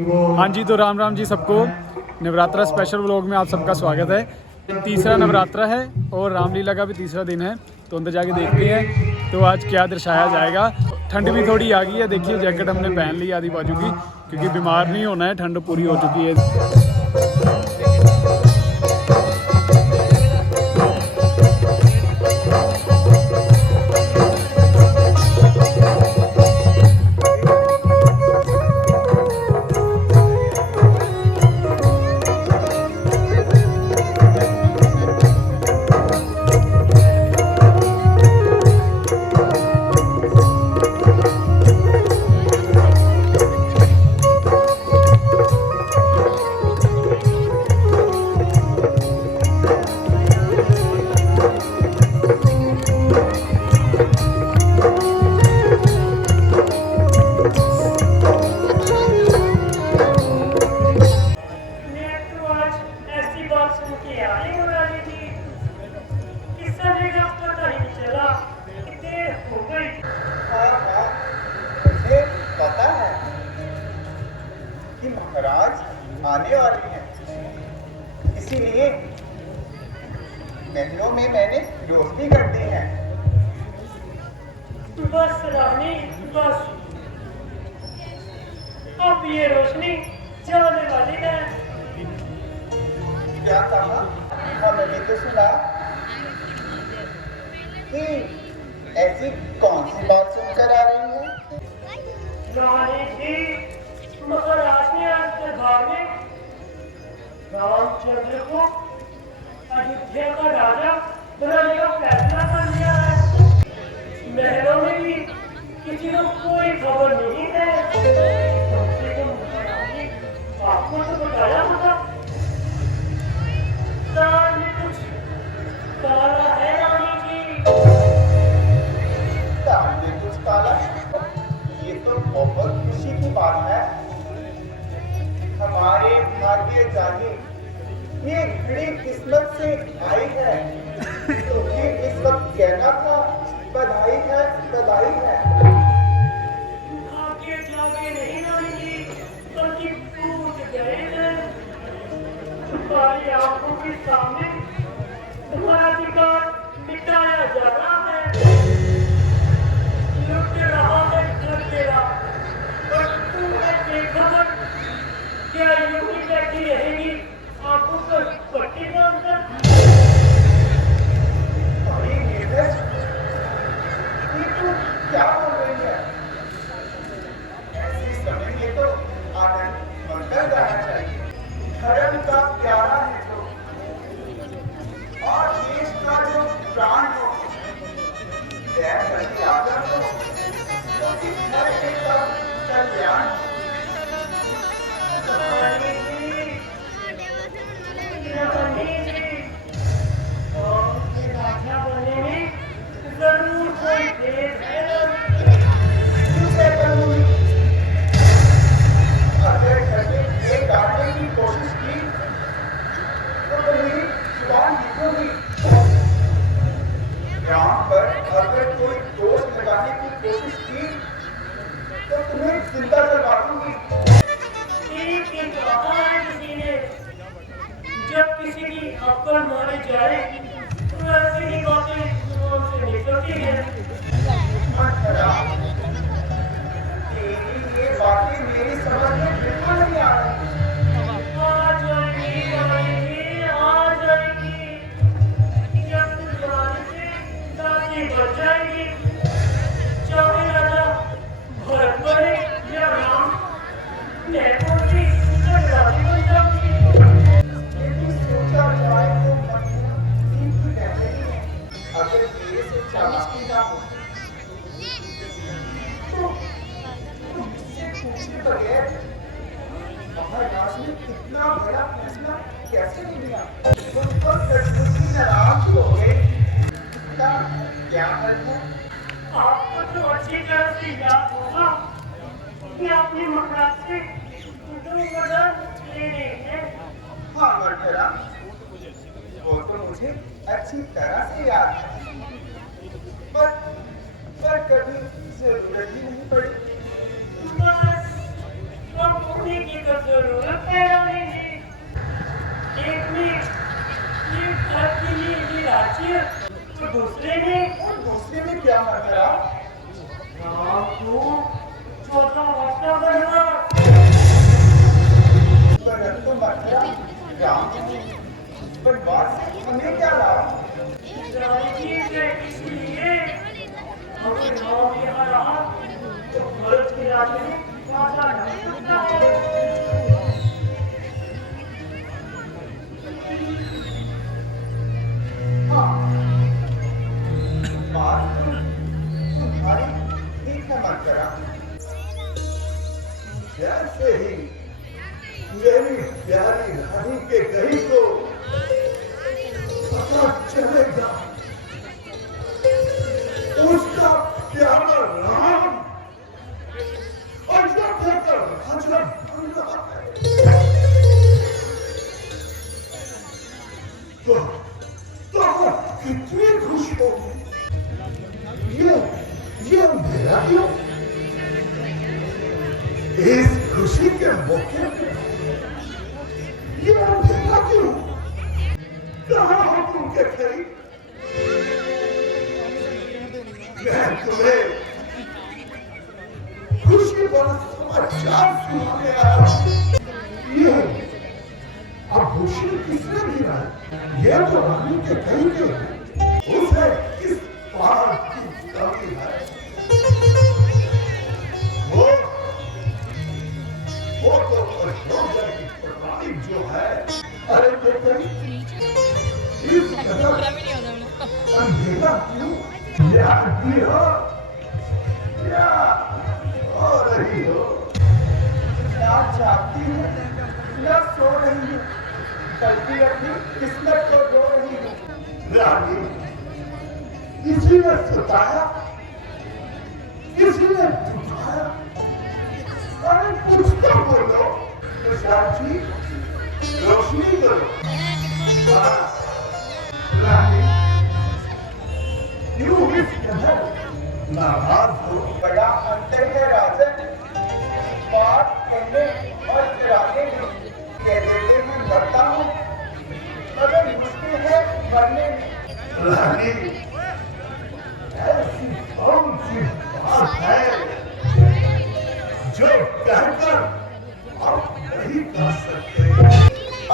हाँ जी, तो राम राम जी सबको। नवरात्रा स्पेशल व्लॉग में आप सबका स्वागत है। तीसरा नवरात्रा है और रामलीला का भी तीसरा दिन है, तो अंदर जाके देखते हैं तो आज क्या दर्शाया जाएगा। ठंड भी थोड़ी आ गई है, देखिए जैकेट हमने पहन ली आधी बाजू की, क्योंकि बीमार नहीं होना है, ठंड पूरी हो चुकी है। महाराज आने वाले हैं, इसीलिए महलों में मैंने रोशनी कर दी है। बस रानी बस, अब ये रोशनी जाने वाली है। क्या कहा? हाँ, मैंने तो सुना कि ऐसी कौन सी बात सुनकर आ रही है? रानी जी, महाराज ने आज दरबार में रामचंद्र को अयोध्या का राजा बनाने का फैसला कर लिया है। महलों में भी किसी को कोई खबर नहीं है। कम से कम महाराज ने आपको तो बताया होगा। दाल में कुछ काला है रानी जी। दाल में कुछ काला? ये तो बहुत खुशी की बात है। हमारे भाग्य जागे ये घड़ी किस्मत से आई है, क्योंकि इस वक्त कहना था बधाई है, बधाई है। भाग्य जागे नहीं रानी जी, बल्कि टूट गए हैं। तुम्हारी आंखों के सामने तुम्हारा अधिकार मिटाया जा रहा है। लुट रहा है घर तेरा, और तू है बेखबर। क्या यूं ही बैठी रहेगी आंखों पर पट्टी बांधकर? अरे नीरज, ये तू क्या बोल रही है? ऐसे समय में तो आनंद मंगल गाना चाहिए। धर्म का प्यारा है जो, और देश का जो प्राण हो, दया करके आदर हो, क्योंकि घर के सब कल्याण। रानी जी, रानी जी, और राजा बनने में जरूर कोई देर है। अगर घर में एक डालने की कोशिश की तो मेरी जुबान निकलेगी। राम पर अगर कोई दोष लगाने की कोशिश की तो तुम्हें जिंदा जला दूंगी। ठीक ही कहा है किसी ने, जब किसी की अक्ल मारी जाए तो ऐसी ही बातें जुबान से निकलती है। तेरी ये बातें मेरी समझ में बिल्कुल नहीं आ रही। आ जाएगी रानी जी, आ जाएगी। जब तुम्हारी से दादी बढ़ जाएगी, चाहे राजा भरत बने या राम, मैं उनकी दादी बन जाऊंगी। यदि सोचा जाए तो मन में ठीक ही कहते हैं। अगर मेरे से चालाकी ना हो तो मुझसे पूछे बगैर महाराज ने इतना बड़ा फैसला कैसे ले लिया? तुम तो सचमुच ही नाराज हो गए। इसका क्या अर्थ है? आपको तो अच्छी तरह से याद होगा कि आपने महाराज से 2 वरदान लेने हैं। हाँ मरधरा, वो तो मुझे अच्छी तरह से याद है, पर कभी जरूरत ही नहीं पड़ी। बस हम उन्हीं की राज्य तो दूसरे ने और दूसरे में क्या मर गया? राम को चौथा वास्ता बनना। भरत तो मर गया, राम पर बात से हमें क्या लाभ? रानी जी इसलिए अगर राम यहाँ रहा तो भरत के राज्य में वादा नहीं टूटता है। बात तुम्हारी ठीक है मत करा। जैसे ही मेरी प्यारी रानी के गई को पता चलेगा उसका प्यारा राम अयोध्या का राजा बन रहा है तो वो कितनी खुश होगी। ये मेरा क्यों? इस खुशी के मौके पे ये मेरा क्यों? कहाँ हो तुमके खरी? मैं तुम्हें खुशी वाला समाचार सुनाने आया हूं। ये अब खुशी किसने गिरा है? ये तो रानी के कहीं के है। उसे किस बात की कमी है? वो तो अयोध्या की प्रणाली जो है, अरे बेटे इस कदर अंधेरा क्यों? क्या की हो? क्या हो रही हो? ना जागती हो, ना सो रही हो, बल्कि अपनी किस्मत को रो रही हो। रानी, किसी ने सताया, किसी ने दुखाया, अरे कुछ तो बोलो। प्रसाद जी, रोशनी करो। रानी, यूं इस कदर नाराज हो। बड़ा अंतर है राजन, बात कहने और कराने में। कहते थे मैं मरता हूँ, मगर मुश्किल है मरने में। रानी, ऐसी कौन सी बात है जो कहकर आप नहीं कर सकते?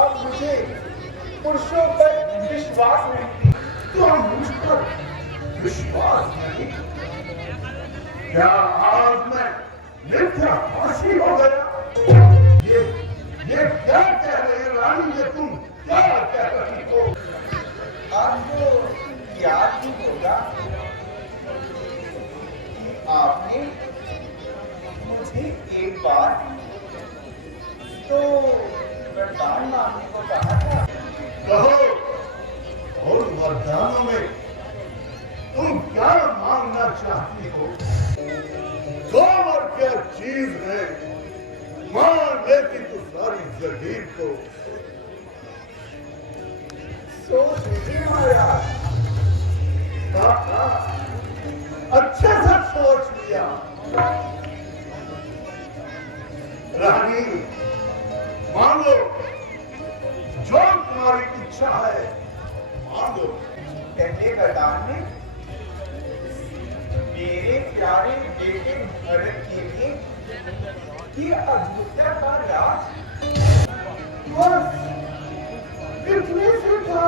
अब मुझे पुरुषों पर विश्वास नहीं, तो मुझ पर विश्वास नहीं। क्या आज मैं मिथ्याभाषी हो गया? ये क्या कह रही है रानी? ये तुम क्या कह रही हो? आपको याद ही होगा कि आपने मुझे एक बार तो वरदान मांगने को कहा था। कहो, और वरदानों में तुम क्या मांगना चाहती हो? दो और क्या चीज है? मान लेती तो सारी जगीर को। सोच लीजिए महाराज। अच्छे से सोच लिया। रानी, मांगो जो तुम्हारी इच्छा है, मांगो। पहले वरदान में मेरे प्यारे बेटे भरत के लिए कि अयोध्या का राज बस इतने से था।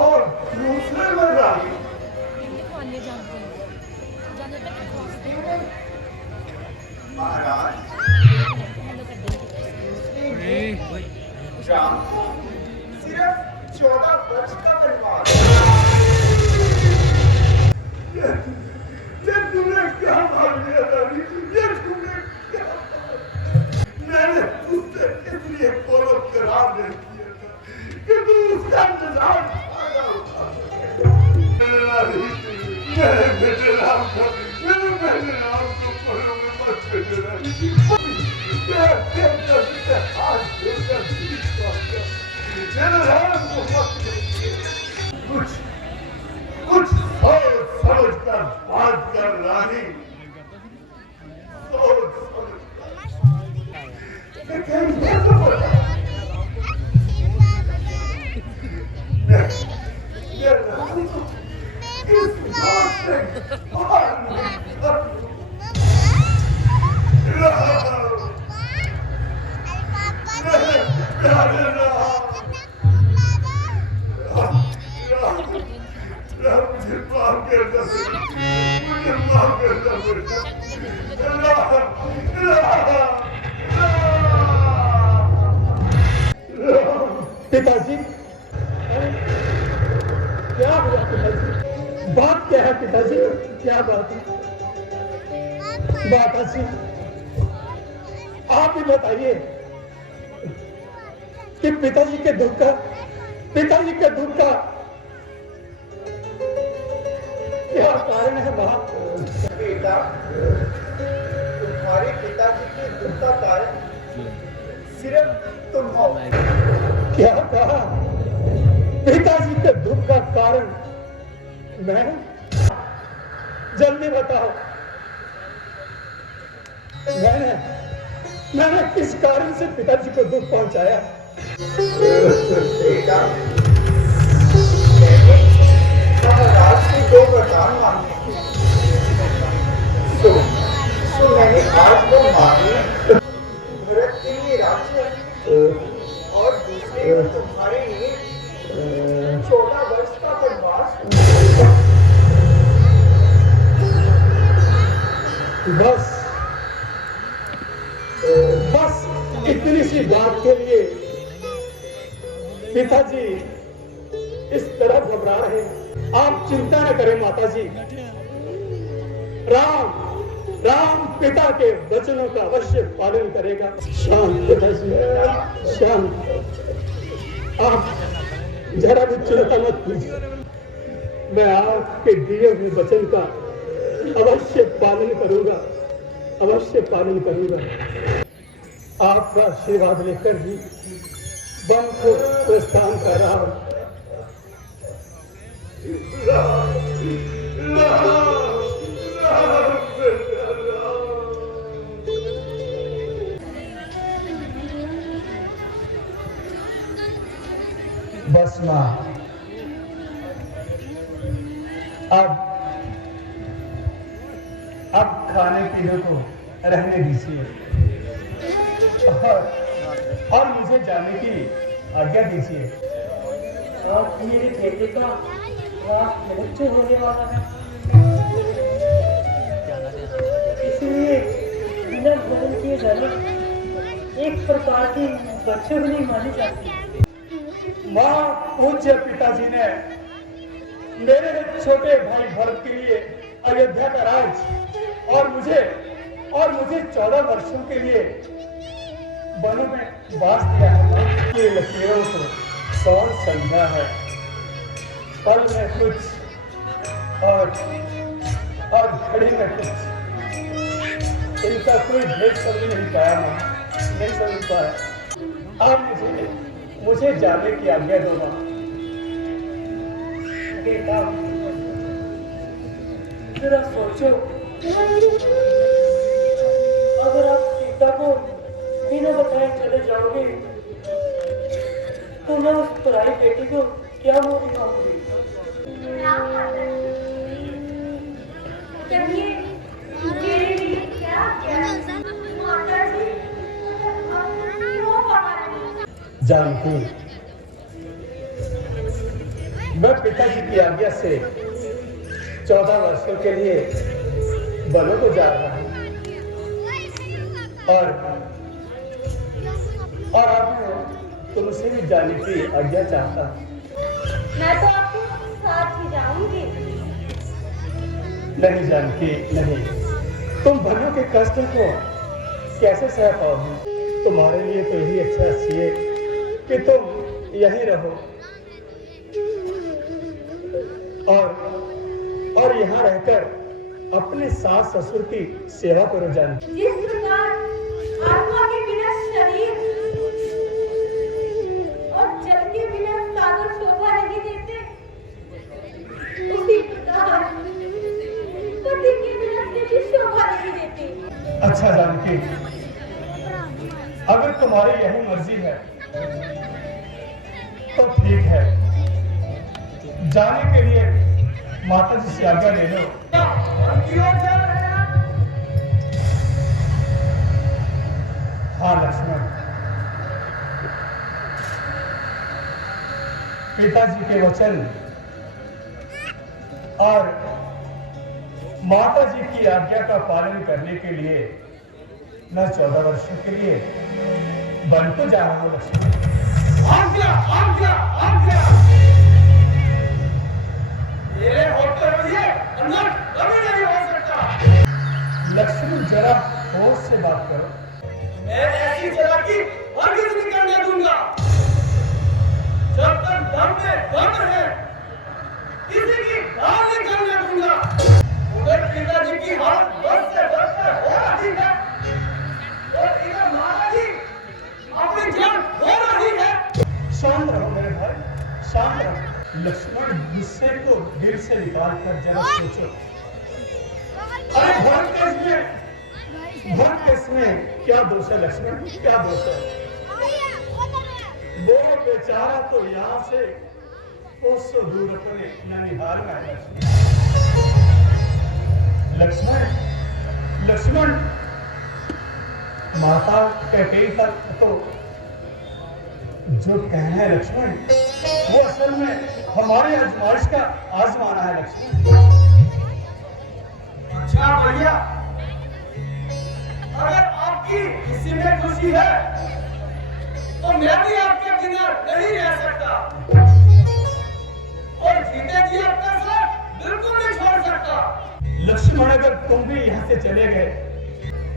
और दूसरे में रानी, महाराज राम को सिर्फ 14 वर्ष का वनवास। ये तूने क्या मान लिया रानी? ये तूने क्या? मैंने तुझसे इसलिए बोलो करार नहीं किया था कि तू उसका इंतजार फायदा उठा सके। मेरे बेटे राम को पलों में मत भेजे रानी। हाथ देकर मेरे राम को मत भेजिए। कुछ सोच समझ कर बात कर रानी। सोच समझ कर। कहीं ये तो बोला पिताजी, क्या हुआ पिताजी? बात क्या है पिताजी? क्या बात है? माताजी, आप ही बताइए कि पिताजी के दुख का क्या कारण है मां? बेटा, तुम्हारे पिताजी के दुख का कारण सिर्फ तुम हो। क्या कहा? पिताजी के दुख का कारण मैं? जल्दी बताओ, मैंने किस कारण से पिताजी को दुख पहुंचाया? बेटा, महाराज की 2 वरदान मांगे तो मैंने आज वो मांगे। भरत के लिए राज्य और दूसरे को तुम्हारे लिए 14 वर्ष का वनवास। बस इतनी सी बात के लिए पिताजी इस तरह घबरा रहे हैं। आप चिंता न करें माताजी, राम पिता के वचनों का अवश्य पालन करेगा। शांत पिताजी, शांत। आप जरा भी चिंता मत कीजिए, मैं आपके दिए हुए वचन का अवश्य पालन करूंगा। आपका आशीर्वाद लेकर ही वन को प्रस्थान कर रहा हूं। बस मां, अब खाने पीने को रहने दीजिए और मुझे जाने की आज्ञा दीजिए। आप मेरे बेटे का मृत्यु होने वाला है, इसलिए बिना भोजन किए जाने एक प्रकार की बच्चेवनी मानी जाती है। मां, पूज्य पिताजी ने मेरे छोटे भाई भरत के लिए अयोध्या का राज और मुझे 14 वर्षों के लिए वनों में वास दिया है। ये लकीरों को कौन समझा है? पल में कुछ और घड़ी में कुछ, इनका कोई भेद समझ नहीं पाया। नहीं समझ पाया। आप मुझे जाने की आज्ञा दो मां। बेटा, जरा सोचो, अगर आप सीता को बिना बताए चले जाओगे तो मैं उस पराई बेटी को क्या मोती मांगूंगी? जानकी, मैं पिताजी की आज्ञा से 14 वर्षों के लिए वनों को जा रहा हूं और अब तुमसे भी जाने की आज्ञा चाहता हूं। मैं तो आपके साथ ही जाऊंगी। नहीं जानकी, नहीं। तुम वनों के कष्ट को कैसे सह पाओगी? तुम्हारे लिए तो यही अच्छा चाहिए कि तुम यहीं रहो और यहाँ रहकर अपने सास ससुर की सेवा करो। जानकी, जिस प्रकार आत्मा के बिना शरीर और जल के बिना सागर शोभा नहीं देते, उसी प्रकार पति के बिना स्त्री शोभा नहीं देती। अच्छा जानकी, अगर तुम्हारी यही मर्जी है तो ठीक है। जाने के लिए माता जी से आज्ञा ले लो। हाँ लक्ष्मण, पिताजी के वचन और माता जी की आज्ञा का पालन करने के लिए मैं 14 वर्षों के लिए वन को जा रहा हूँ लक्ष्मण। आज्ञा आज्ञा आज्ञा मेरे होते हुए अंदर कभी नहीं हो सकता। लक्ष्मण जरा होश से बात करो। मैं ऐसी जगह की हरगिज नहीं करने दूंगा जब तक दम में दम है, किसी की हार नहीं करने दूंगा। उधर पिताजी की हालत बस से बदतर हो रही है और इधर माता जी अपनी जान खो रही है। शांत रहो मेरे भाई, शांत रहो। लक्ष्मण गुस्से को दिल से निकाल कर जरा सोचो। अरे भक्त इसमें क्या दोष है लक्ष्मण, क्या दोष है? वो बेचारा तो यहाँ से कोसों दूर अपने ननिहाल में है। लक्ष्मण माता कैकेयी का तो जो कहना है लक्ष्मण, वो असल में हमारे आजमाइश का आजमाना है लक्ष्मण। अच्छा भैया, अगर आपकी किसी में खुशी है तो मैं भी आपके बिना नहीं रह सकता और जीते जी आपका साथ बिल्कुल नहीं छोड़ सकता। लक्ष्मण अगर तुम भी यहाँ से चले गए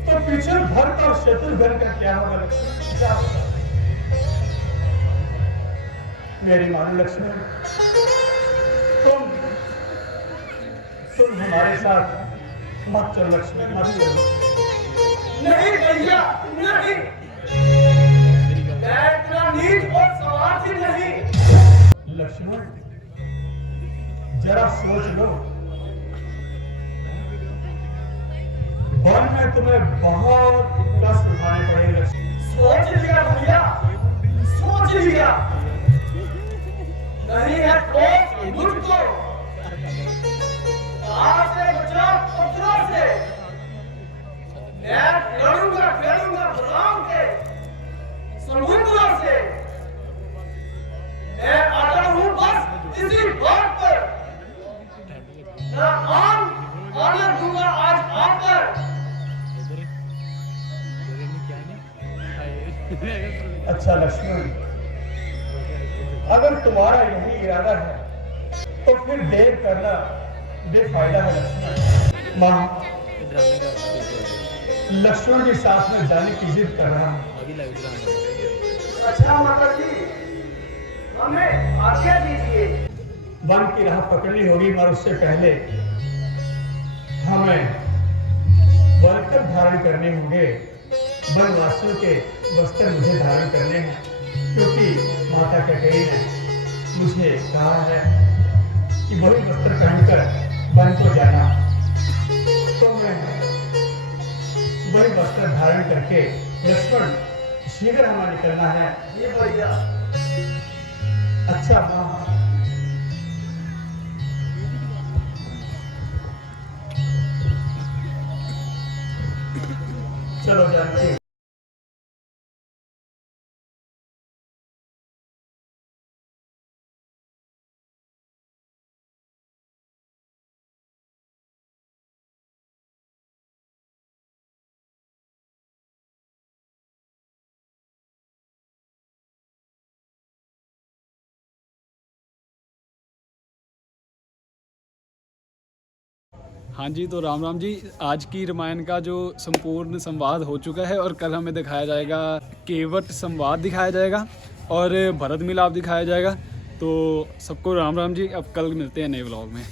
तो पीछे भरत और शत्रुघ्न का क्या होगा लक्ष्मण, क्या होगा? मेरी मानो लक्ष्मण, तुम हमारे साथ मत चलो लक्ष्मण, मत चलो। नहीं भैया नहीं, मैं इतना नीच और स्वार्थी नहीं। लक्ष्मण जरा सोच लो, वन में तुम्हें बहुत कष्ट उठाने पड़ेंगे लक्ष्मण। सोच लिया भैया, सोच लिया। नहीं है तो मुझको कहां से बचाओ पत्थरों से। मैं लड़ूंगा भगाऊं के समुद्रों से। मैं आता हूं बस इसी बात पर, मैं आने दूंगा आज आकर। अच्छा लक्ष्मण, अगर तुम्हारा यही इरादा है तो फिर देर करना बेफायदा है लक्ष्मण। माँ, लक्ष्मण के साथ में जाने की जिद कर रहा हूँ। अच्छा माता जी, हमें आज्ञा दीजिए। वन की राह पकड़नी होगी और उससे पहले हमें वस्त्र धारण करने होंगे। वनवासियों के वस्त्र मुझे धारण करने हैं, क्योंकि माता कैकेयी ने मुझे कहा है कि वही वस्त्र पहनकर वन को जाना। तो मैं वही वस्त्र धारण करके लक्ष्मण शीघ्र हमें निकलना है। ये भैया, अच्छा माँ, चलो जानकी। हाँ जी, तो राम राम जी। आज की रामायण का जो संपूर्ण संवाद हो चुका है और कल हमें दिखाया जाएगा केवट संवाद दिखाया जाएगा और भरत मिलाप दिखाया जाएगा। तो सबको राम राम जी, अब कल मिलते हैं नए व्लॉग में।